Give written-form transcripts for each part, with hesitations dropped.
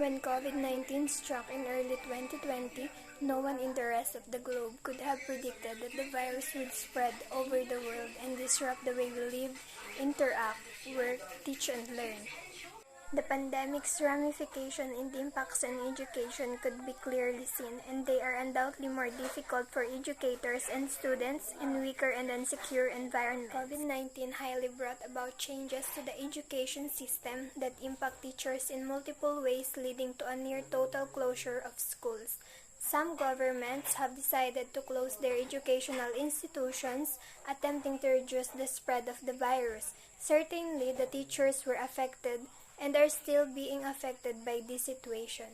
When COVID-19 struck in early 2020, no one in the rest of the globe could have predicted that the virus would spread over the world and disrupt the way we live, interact, work, teach, and learn. The pandemic's ramifications and impacts on education could be clearly seen, and they are undoubtedly more difficult for educators and students in weaker and unsecure environments. COVID-19 highly brought about changes to the education system that impact teachers in multiple ways, leading to a near total closure of schools. Some governments have decided to close their educational institutions, attempting to reduce the spread of the virus. Certainly, the teachers were affected and are still being affected by this situation.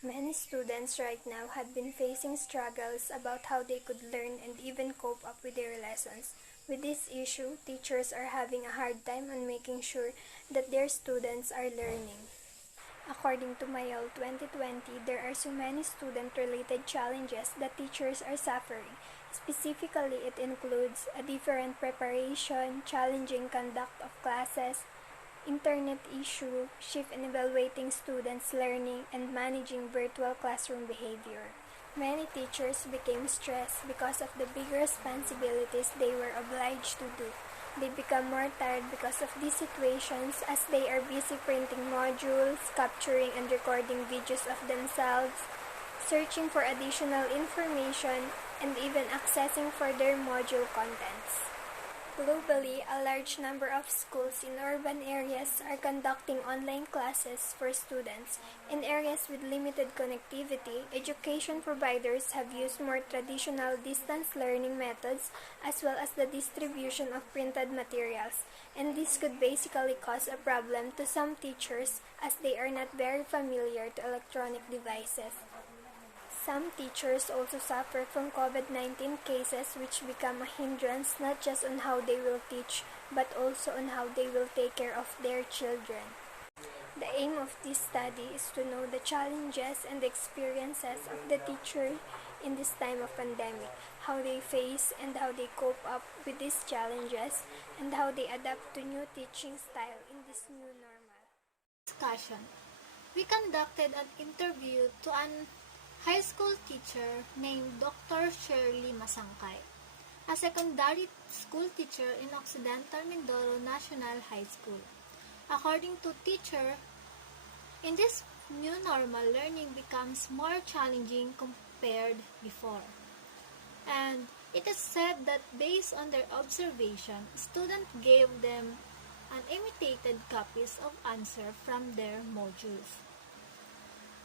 Many students right now have been facing struggles about how they could learn and even cope up with their lessons. With this issue, teachers are having a hard time on making sure that their students are learning. According to Mayol 2020, there are so many student-related challenges that teachers are suffering. Specifically, it includes a different preparation, challenging conduct of classes, internet issue, shift in evaluating students' learning, and managing virtual classroom behavior. Many teachers became stressed because of the big responsibilities they were obliged to do. They become more tired because of these situations as they are busy printing modules, capturing and recording videos of themselves, searching for additional information, and even accessing for their module contents. Globally, a large number of schools in urban areas are conducting online classes for students. In areas with limited connectivity, education providers have used more traditional distance learning methods as well as the distribution of printed materials, and this could basically cause a problem to some teachers as they are not very familiar to electronic devices. Some teachers also suffer from COVID-19 cases, which become a hindrance not just on how they will teach, but also on how they will take care of their children. The aim of this study is to know the challenges and experiences of the teacher in this time of pandemic, how they face and how they cope up with these challenges, and how they adapt to new teaching style in this new normal. Discussion. We conducted an interview to an high school teacher named Dr. Shirley Masangkay, a secondary school teacher in Occidental Mindoro National High School. According to teacher, in this new normal, learning becomes more challenging compared before. And it is said that based on their observation, students gave them unimitated copies of answer from their modules.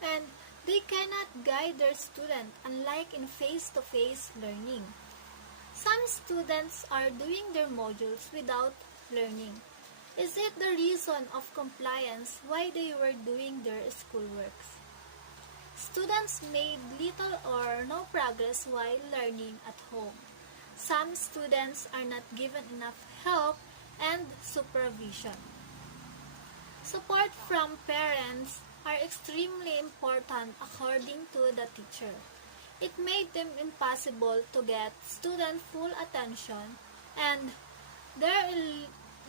And they cannot guide their student unlike in face-to-face learning. Some students are doing their modules without learning. Is it the reason of compliance why they were doing their schoolworks? Students made little or no progress while learning at home. Some students are not given enough help and supervision. Support from parents are extremely important according to the teacher. It made them impossible to get student full attention, and their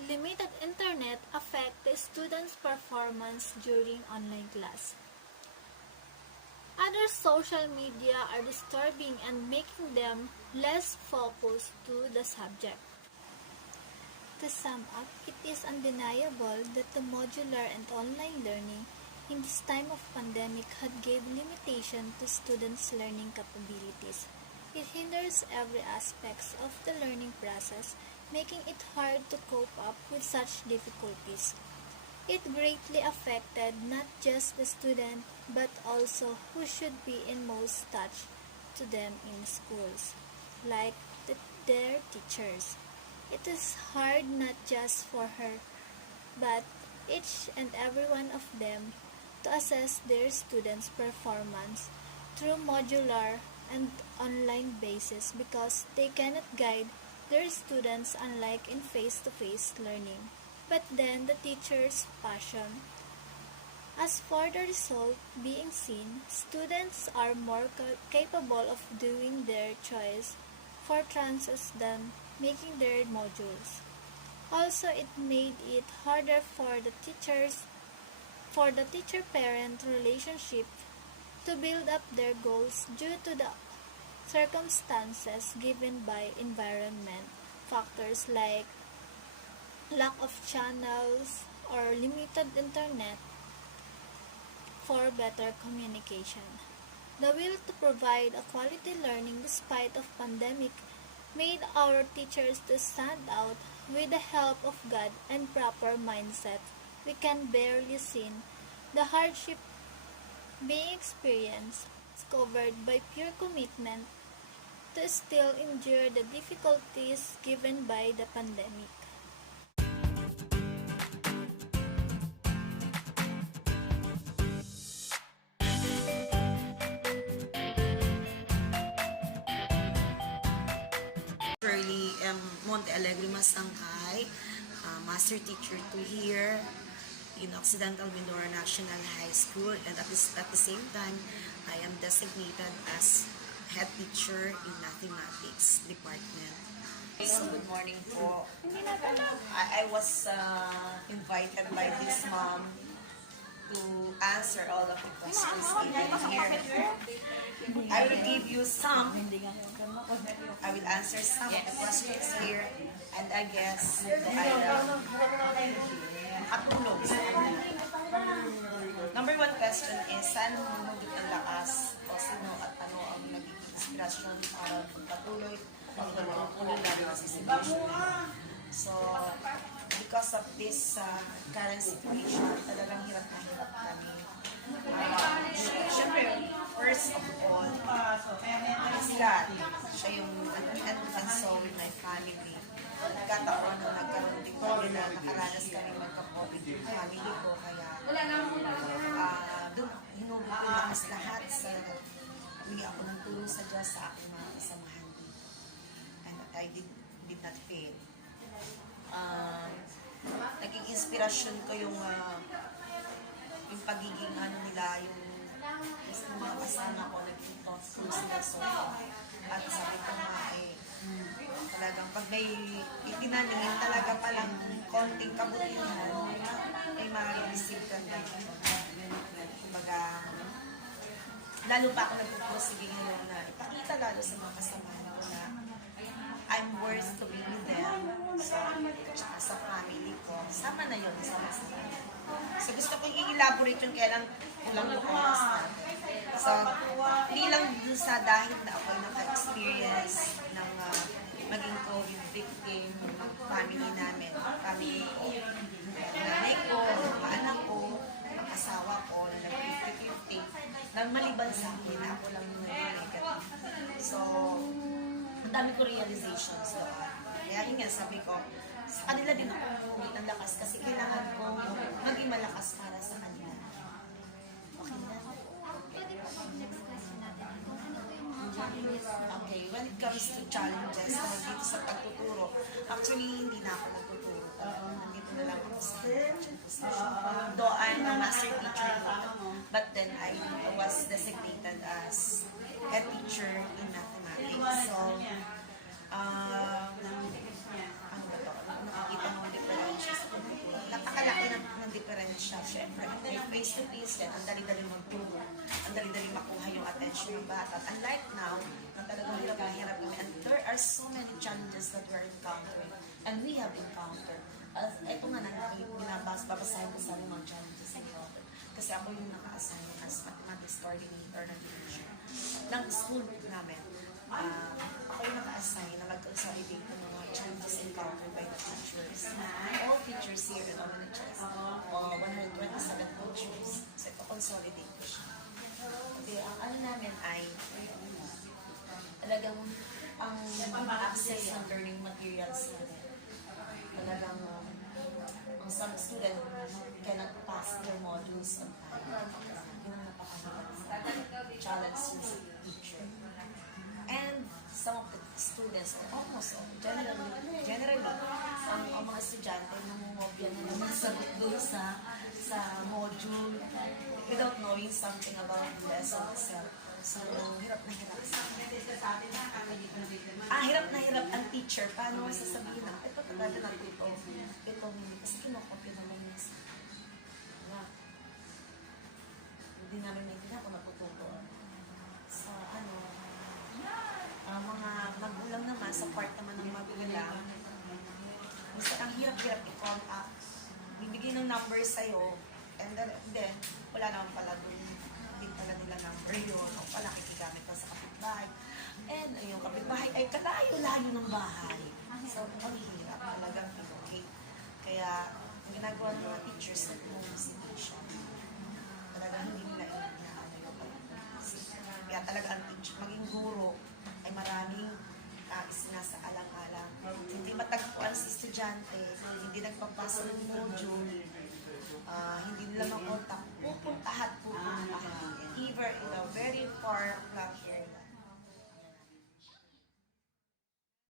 limited internet affect the students' performance during online class. Other social media are disturbing and making them less focused to the subject. To sum up, it is undeniable that the modular and online learning in this time of pandemic had gave limitation to students' learning capabilities. It hinders every aspect of the learning process, making it hard to cope up with such difficulties. It greatly affected not just the student but also who should be in most touch to them in schools, like their teachers. It is hard not just for her, but each and every one of them to assess their students' performance through modular and online basis because they cannot guide their students unlike in face-to-face learning. But then the teacher's passion. As for the result being seen, students are more capable of doing their choice for transits than making their modules. Also, it made it harder for the teachers for the teacher-parent relationship to build up their goals due to the circumstances given by environment factors like lack of channels or limited internet for better communication. The will to provide a quality learning despite of pandemic made our teachers to stand out with the help of God and proper mindset. We can barely see the hardship being experienced, covered by pure commitment to still endure the difficulties given by the pandemic. Shirley Monte Alegre Masangkay, Master Teacher 2 here in Occidental Mindoro National High School, and at the same time, I am designated as Head Teacher in Mathematics Department. So good morning po. I was invited by this mom to answer all of the questions given here. I will give you some. I will answer some of the questions here, and I guess I katulog sa kanila. Number 1 question is, saan humugit ng lakas o sino at ano ang naging inspirasyon para pagpatuloy lalo na sa situation? So, because of this current situation, talagang hirap na hirap kami. Siyempre, first of all, is God. Siya yung and so with my family. Nagkataon na nagkaroon din kami na nakaranas kami magka-COVID yung family ko. Kaya, doon hinubog ko yung lakas lahat sa humingi ako ng tulong sa Diyos sa aking mga kasamahan dito. And I did not fail. Naging inspirasyon ko yung pagiging nila, yung mga kasama ko, naging thoughtful sila so at sabi ko nga talagang pag may itinaningin talaga palang konting kabutihan, may ma-receive ka na. Kumbaga, lalo pa ako nagpupursige ngayon na ipakita lalo sa mga kasamahan ko na I'm worth to be with them. So, tsaka sa family ko. Sama na yun, sama-sama. So, gusto kong i-elaborate yun kaya lang kulang yung oras natin. So, hindi lang dun sa dahil na ako'y naka-experience ng maging COVID victim ng family namin. Family ko, nanay ko, mga anak ko, ang asawa ko, na nag-50-50, na maliban sa akin, ako lang yung negative. So, ang dami ko realizations doon. Kaya yun nga, sabi ko, sa kanila din ako humigit ng lakas kasi kailangan ko maging malakas para sa kanila. Okay na? Pwede po ang next question natin. Ano po yung mga challenges? Okay, when it comes to challenges dito sa pagtuturo, actually hindi na ako nagtuturo. Nandito na lang ako sa teaching position. Though I'm a master teacher, but then I was designated as head teacher in mathematics. So, nakikita mo ang diferensya sa pagtuturo. Napakalaki ng diferensya. Siyempre, face-to-face yan, ang dali-dali magturo, ang dali-dali makuha yung attention ng bata. Unlike now, na talagang hirap kami. And there are so many challenges that we're encountering. And we have encountered. Ito nga babasahin ko sa mga challenges encountered. Kasi ako yung naka-assign as mathematics coordinator ng teacher ng school namin. Ako yung naka-assign na mag-consolidate ng mga challenges encountered by the teachers. All teachers here in ONHS, 127 teachers. So ito, consolidate ko siya. Okay, ang ano namin ay talagang ang access ng learning materials natin. Talagang some student cannot pass their modules on time. Yun ang napakahirap challenge sa teacher. And some of the students, or almost all, generally, ang mga estudyante namumobya na naman sagot doon sa module without knowing something about the lesson itself. So, hirap na hirap. Hirap na hirap ang teacher. Paano sasabihin na, ito talaga natuto. Ito, kasi kinokopya naman niya. hindi namin maintindihan kung natututo. Sa mga magulang naman, sa part naman ng magulang, basta ang hirap-hirap i-contact. Bibigyan ng number sa'yo, and then wala naman pala dun, hindi pala nila number yun, o pala kikigamit pa sa kapitbahay. And yung kapitbahay ay kalayo-layo ng bahay. So, ang hirap talagang pinukit. Kaya, ang ginagawa ng mga teachers na communication, talagang hindi nila inaano yung pag-isip. Kaya talaga ang teacher, maging guro, ay maraming sinasaalang-alang. Hindi matagpuan si estudyante, hindi nagpapasa ng module, hindi nila makontak, pupuntahan. Either in a very far